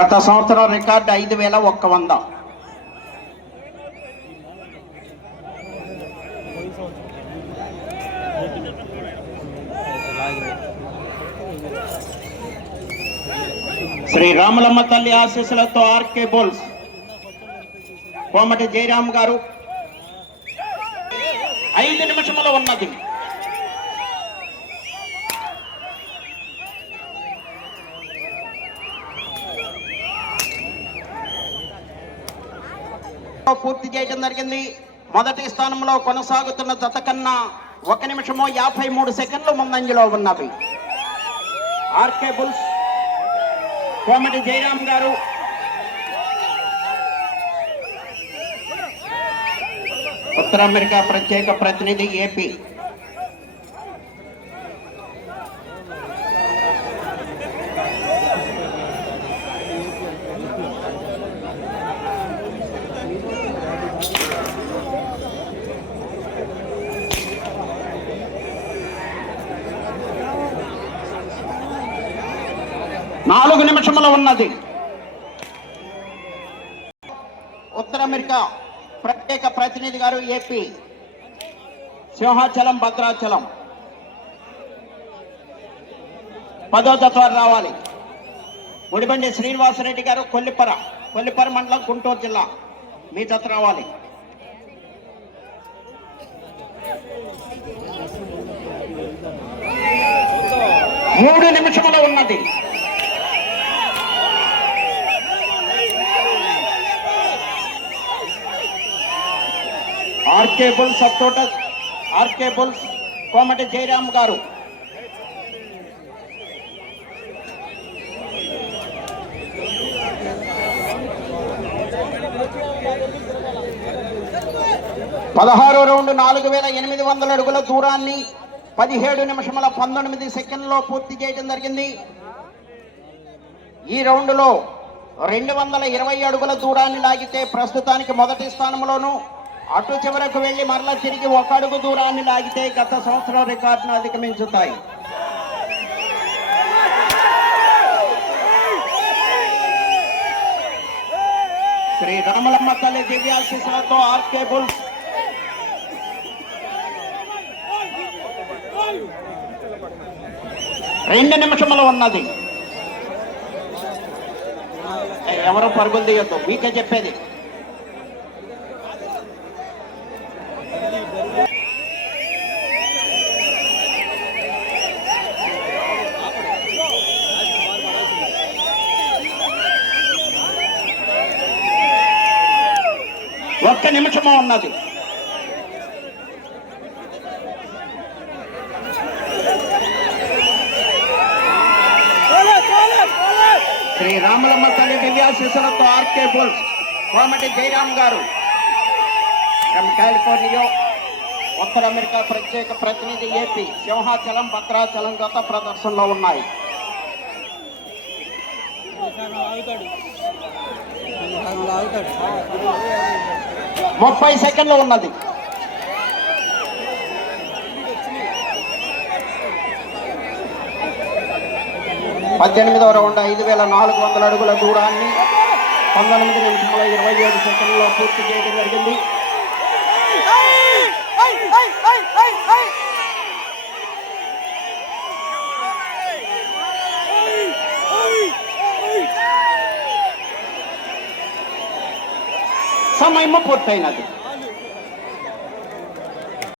గత సంవత్సరం రికార్డు 5,100. శ్రీ రాములమ్మ తల్లి ఆశీస్సులతో ఆర్కే బుల్స్ కోమటి జయరామ్ గారు 5 నిమిషములు ఉన్నది. పూర్తి చేయడం జరిగింది. మొదటి స్థానంలో కొనసాగుతున్న జత కన్నా 1 నిమిషము 53 సెకండ్లు ముందంజలో ఉన్నవి. ఆర్కే బుల్స్ కోమటి జయరామ్ గారు ఉత్తర అమెరికా ప్రత్యేక ప్రతినిధి ఏపీ. నాలుగు నిమిషములు ఉన్నది. ఉత్తర అమెరికా ప్రత్యేక ప్రతినిధి గారు ఏపీ సింహాచలం భద్రాచలం 10వ జత రావాలి. గుడిబండి శ్రీనివాసరెడ్డి గారు కొల్లిపర మండలం గుంటూరు జిల్లా మీ జత రావాలి. మూడు నిమిషములు ఉన్నది. RK bulls Attota RK bulls Komati Jayaram గారు పదహారో రౌండ్ 4,800 అడుగుల దూరాన్ని 17 నిమిషముల 19 సెకండ్లో పూర్తి చేయడం జరిగింది. ఈ రౌండ్లో 220 అడుగుల దూరాన్ని లాగితే ప్రస్తుతానికి మొదటి స్థానంలోనూ, అటు చివరకు వెళ్లి మరలా తిరిగి 1 అడుగు దూరాన్ని లాగితే గత సంవత్సరం రికార్డును అధిగమించుతాయి. శ్రీ రాములమ్మ తల్లి దివ్యాశీస్సులతో ఆర్కే బుల్స్ రెండు నిమిషములు ఉన్నది. ఎవరో పరుగులు తీయొద్దు, మీకే చెప్పేది. ఒక్క నిమిషము ఉన్నది. శ్రీ రాములమ్మ తల్లి దివ్యాశీస్సులతో ఆర్కే బుల్స్ కోమటి జయరామ్ గారు ఫ్రమ్ కాలిఫోర్నియా ఉత్తర అమెరికా ప్రత్యేక ప్రతినిధి ఏపీ సింహాచలం భద్రాచలం గత ప్రదర్శనలో ఉన్నాయి. 30 సెకండ్లు ఉన్నది. పద్దెనిమిదవ రౌండ్ 5,400 అడుగుల దూరాన్ని 19 నిమిషముల 27 సెకండ్లలో పూర్తి చేయడం జరిగింది. సమయం పూర్తయినది.